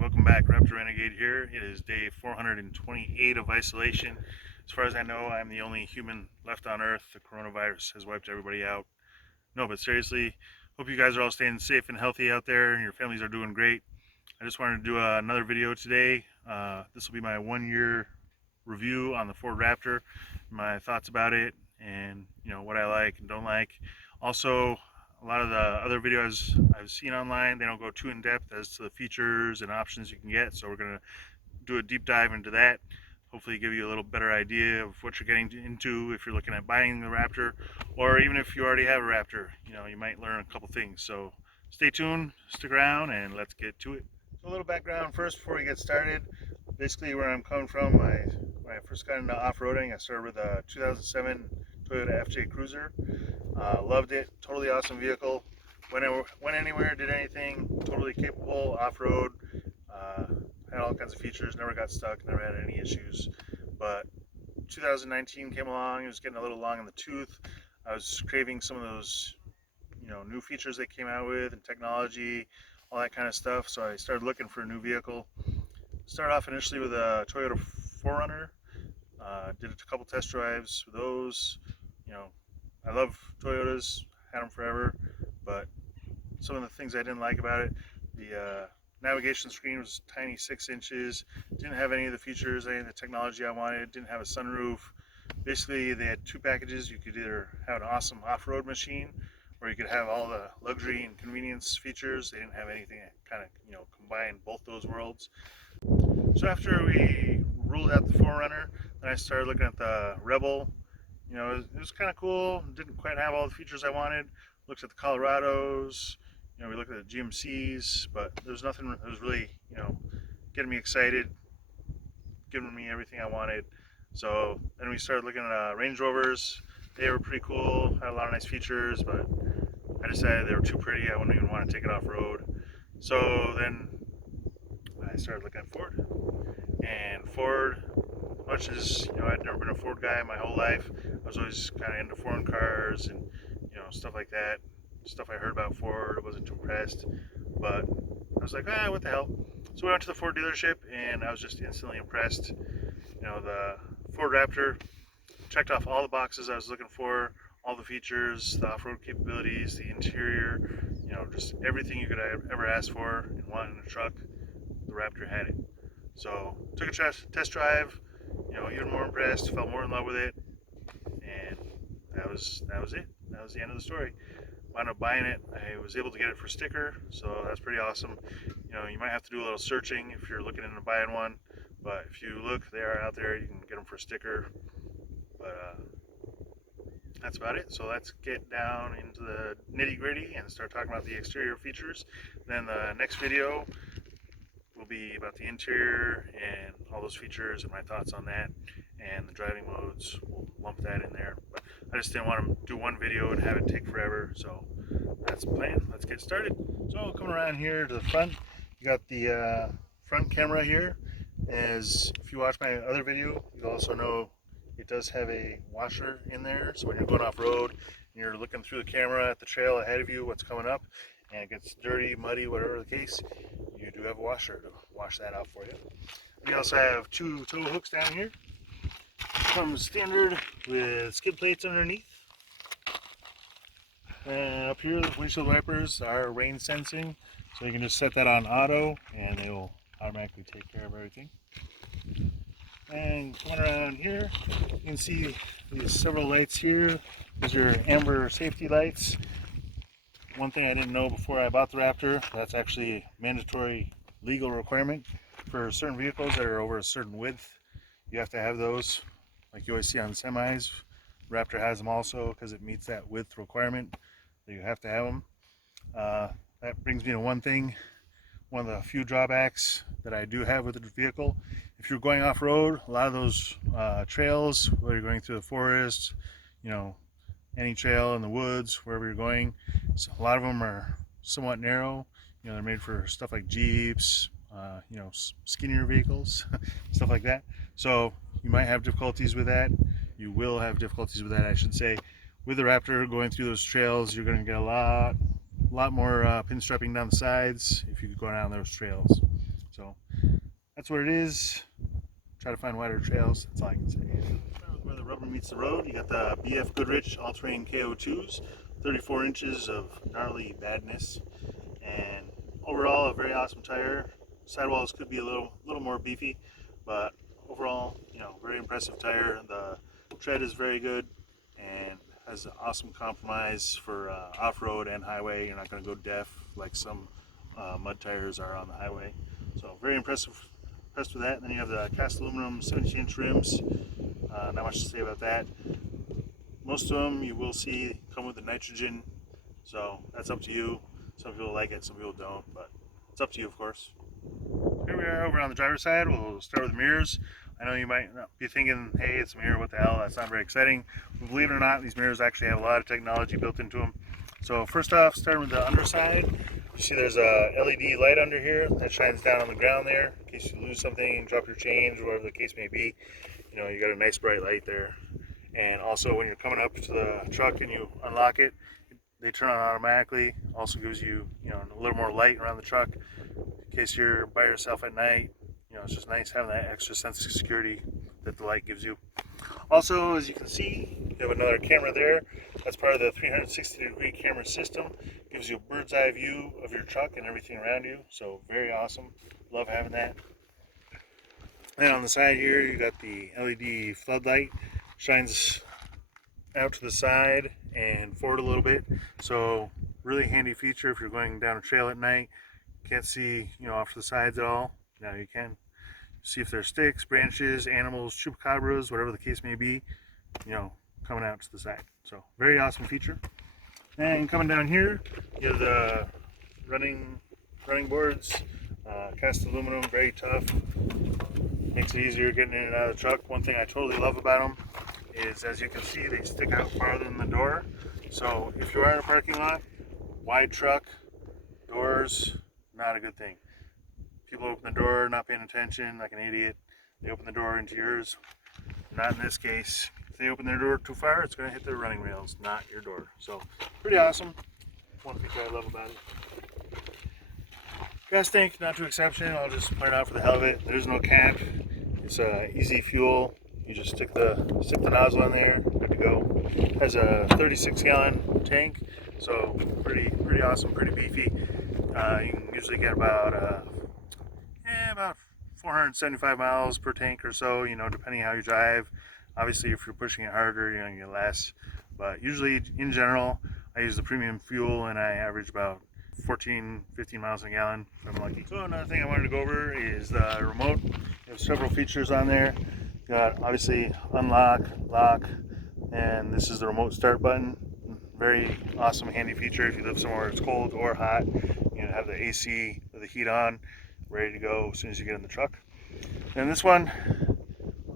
welcome back. Raptor Renegade here. It is day 428 of isolation. As far as I know, I'm the only human left on Earth. The coronavirus has wiped everybody out. No, but seriously, hope you guys are all staying safe and healthy out there and your families are doing great. I just wanted to do another video today. This will be my 1 year review on the Ford Raptor, my thoughts about it, and what I like and don't like. Also, a lot of the other videos I've seen online, they don't go too in depth as to the features and options you can get, so we're going to do a deep dive into that. Hopefully give you a little better idea of what you're getting into if you're looking at buying the Raptor, or even if you already have a Raptor, you might learn a couple things. So stay tuned, stick around, and let's get to it. So a little background first before we get started. Basically where I'm coming from, when I first got into off-roading, I started with a 2007 Toyota FJ Cruiser. Loved it, totally awesome vehicle. Went anywhere, did anything, totally capable off-road. Had all kinds of features, never got stuck, never had any issues. But 2019 came along, it was getting a little long in the tooth. I was craving some of those new features they came out with and technology, all that kind of stuff. So I started looking for a new vehicle. Started off initially with a Toyota 4Runner. Did a couple test drives with those. I love Toyotas, had them forever, but some of the things I didn't like about it, the navigation screen was tiny, 6 inches, didn't have any of the features, any of the technology I wanted, didn't have a sunroof. Basically, they had two packages. You could either have an awesome off-road machine, or you could have all the luxury and convenience features. They didn't have anything that kind of, combined both those worlds. So after we ruled out the 4Runner, then I started looking at the Rebel. It was kind of cool. Didn't quite have all the features I wanted. Looked at the Colorados. We looked at the GMCs, but there was nothing that was really, getting me excited, giving me everything I wanted. So then we started looking at Range Rovers. They were pretty cool, had a lot of nice features, but I decided they were too pretty. I wouldn't even want to take it off road. So then I started looking at Ford. And Ford, much as I'd never been a Ford guy my whole life, I was always kind of into foreign cars and stuff like that. Stuff I heard about Ford, I wasn't too impressed, but I was like, what the hell. So we went to the Ford dealership and I was just instantly impressed. The Ford Raptor checked off all the boxes I was looking for, all the features, the off-road capabilities, the interior, just everything you could ever ask for and want in a truck. The Raptor had it. So took a test drive, even more impressed, fell more in love with it, and that was it. That was the end of the story. Wound up buying it. I was able to get it for sticker, so that's pretty awesome. You might have to do a little searching if you're looking into buying one, but if you look, they are out there. You can get them for sticker. But that's about it. So let's get down into the nitty-gritty and start talking about the exterior features. Then the next video will be about the interior and all those features and my thoughts on that, and the driving modes. We'll lump that in there, but I just didn't want to do one video and have it take forever, so that's the plan. Let's get started. So coming around here to the front, you got the front camera here. As if you watch my other video, you also know it does have a washer in there, so when you're going off-road and you're looking through the camera at the trail ahead of you, what's coming up, and it gets dirty, muddy, whatever the case, you do have a washer to wash that out for you. We also have two tow hooks down here. Comes standard with skid plates underneath. And up here, the windshield wipers are rain sensing, so you can just set that on auto and they will automatically take care of everything. And coming around here, you can see these several lights here. These are amber safety lights. One thing I didn't know before I bought the Raptor, that's actually a mandatory legal requirement for certain vehicles that are over a certain width. You have to have those, like you always see on semis. Raptor has them also because it meets that width requirement. So you have to have them. That brings me to one thing, one of the few drawbacks that I do have with the vehicle. If you're going off-road, a lot of those trails, whether you're going through the forest, any trail in the woods, wherever you're going, so a lot of them are somewhat narrow. They're made for stuff like Jeeps, skinnier vehicles, stuff like that. So you might have difficulties with that. You will have difficulties with that, I should say. With the Raptor going through those trails, you're going to get a lot more pinstriping down the sides if you go down those trails. So that's what it is. Try to find wider trails. That's all I can say. Where the rubber meets the road, you got the BF Goodrich all-terrain KO2s, 34 inches of gnarly badness, and overall a very awesome tire. Sidewalls could be a little more beefy, but overall, very impressive tire. The tread is very good and has an awesome compromise for off-road and highway. You're not going to go deaf like some mud tires are on the highway. So very impressed with that. And then you have the cast aluminum 17-inch rims. Not much to say about that. Most of them you will see come with the nitrogen, so that's up to you. Some people like it, some people don't, but it's up to you, of course. Here we are over on the driver's side. We'll start with the mirrors. I know you might be thinking, hey, it's a mirror, what the hell, that's not very exciting. But believe it or not, these mirrors actually have a lot of technology built into them. So first off, starting with the underside, you see there's a LED light under here that shines down on the ground there in case you lose something, drop your change, whatever the case may be. You got a nice bright light there. And also when you're coming up to the truck and you unlock it, they turn on automatically. Also gives you, a little more light around the truck in case you're by yourself at night. It's just nice having that extra sense of security that the light gives you. Also, as you can see, you have another camera there. That's part of the 360-degree camera system. Gives you a bird's eye view of your truck and everything around you. So very awesome. Love having that. And on the side here, you got the LED floodlight. Shines out to the side and forward a little bit. So really handy feature if you're going down a trail at night. Can't see, off to the sides at all. Now you can see if there's sticks, branches, animals, chupacabras, whatever the case may be, coming out to the side. So very awesome feature. And coming down here, you have the running boards, cast aluminum, very tough. Makes it easier getting in and out of the truck. One thing I totally love about them is, as you can see, they stick out farther than the door. So if you are in a parking lot, wide truck, doors, not a good thing. People open the door not paying attention like an idiot. They open the door into yours. Not in this case. If they open their door too far, it's going to hit their running rails, not your door. So pretty awesome. One feature I love about it. Gas tank, not too exception. I'll just point out for the hell of it. There's no cap. It's easy fuel. You just stick the nozzle in there, good to go. It has a 36-gallon tank, so pretty awesome, pretty beefy. You can usually get about 475 miles per tank or so, depending how you drive. Obviously, if you're pushing it harder, you're going to get less. But usually, in general, I use the premium fuel and I average about 15 miles a gallon if I'm lucky. So another thing I wanted to go over is the remote. You have several features on there. You got obviously unlock, lock, and this is the remote start button. Very awesome, handy feature if you live somewhere it's cold or hot. You have the AC or the heat on, ready to go as soon as you get in the truck. And this one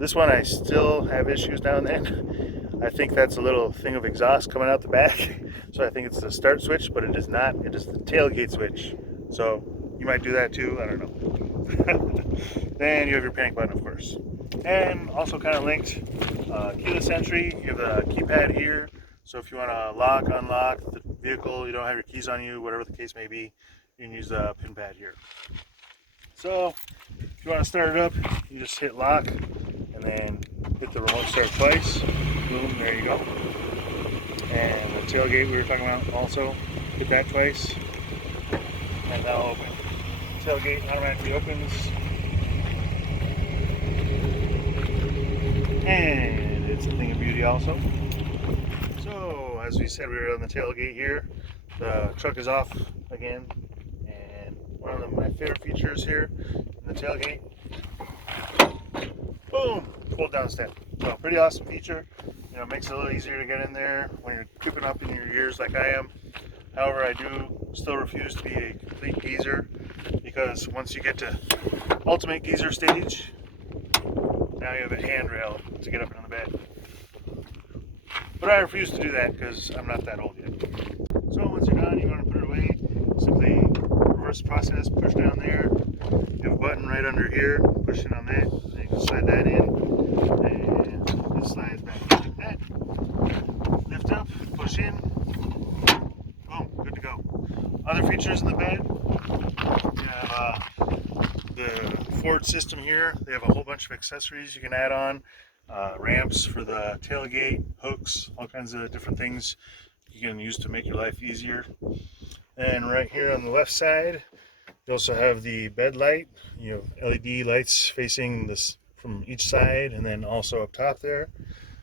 I still have issues down then. I think that's a little thing of exhaust coming out the back. So I think it's the start switch, but it is not. It is the tailgate switch. So you might do that too, I don't know. Then you have your panic button, of course. And also kind of linked, keyless entry. You have the keypad here. So if you want to lock, unlock the vehicle, you don't have your keys on you, whatever the case may be, you can use the pin pad here. So if you want to start it up, you just hit lock and then hit the remote start twice. Boom, there you go. And the tailgate we were talking about also, hit that twice and that'll open. Tailgate automatically opens. And it's a thing of beauty also. So as we said, we were on the tailgate here. The truck is off again. And one of my favorite features here in the tailgate, boom, fold down step. So pretty awesome feature. It makes it a little easier to get in there when you're creeping up in your years like I am. However, I do still refuse to be a complete geezer, because once you get to ultimate geezer stage, now you have a handrail to get up into the bed. But I refuse to do that because I'm not that old yet. So once you're done, you want to put it away. Simply reverse the process, push down there. You have a button right under here, push in on that, then you can slide that in, and it slides back like that. Lift up, push in, boom, good to go. Other features in the bed, you have the Ford system here. They have a whole bunch of accessories you can add on. Ramps for the tailgate, hooks, all kinds of different things you can use to make your life easier. And right here on the left side, you also have the bed light. You have LED lights facing this from each side, and then also up top there.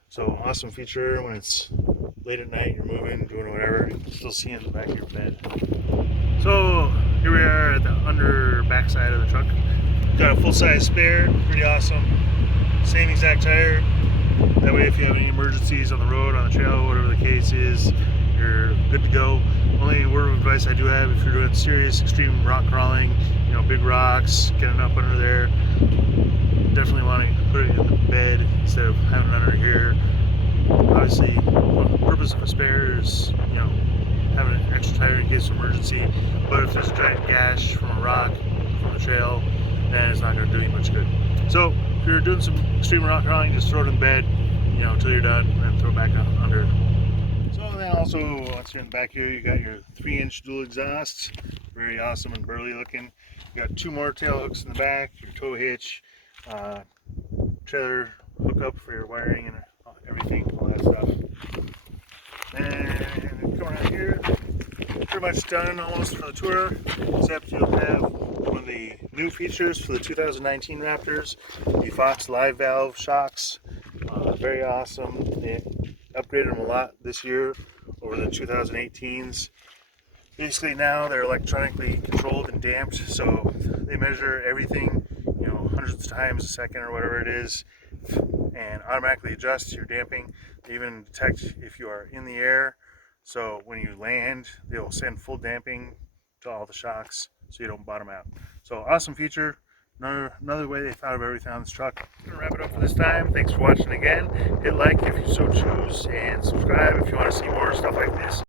So awesome feature when it's late at night, you're moving, doing whatever, you can still see in the back of your bed. So here we are at the under back side of the truck. Got a full-size spare, pretty awesome. Same exact tire. That way if you have any emergencies on the road, on the trail, whatever the case is, you're good to go. Only word of advice I do have, if you're doing serious extreme rock crawling, you know, big rocks, getting up under there, definitely want to put it in the bed instead of having it under here. Obviously, the purpose of a spare is, you know, having an extra tire in case of emergency. But if there's a giant gash from a rock from the trail, then it's not going to do you much good. So if you're doing some extreme rock crawling, just throw it in bed, you know, until you're done, and then throw it back under. So then also, once you're in the back here, you got your 3-inch dual exhausts, very awesome and burly looking. You got 2 more tail hooks in the back, your tow hitch, trailer hookup for your wiring and everything, all that stuff. And coming out here, pretty much done almost for the tour, except you'll have one of the new features for the 2019 Raptors, the Fox Live Valve shocks. Very awesome. They upgraded them a lot this year over the 2018s. Basically now they're electronically controlled and damped, so they measure everything, you know, hundreds of times a second or whatever it is, and automatically adjust your damping. They even detect if you are in the air, so when you land, they'll send full damping to all the shocks so you don't bottom out. So awesome feature. Another way they thought of everything on this truck. I'm gonna wrap it up for this time. Thanks for watching again. Hit like if you so choose, and subscribe if you want to see more stuff like this.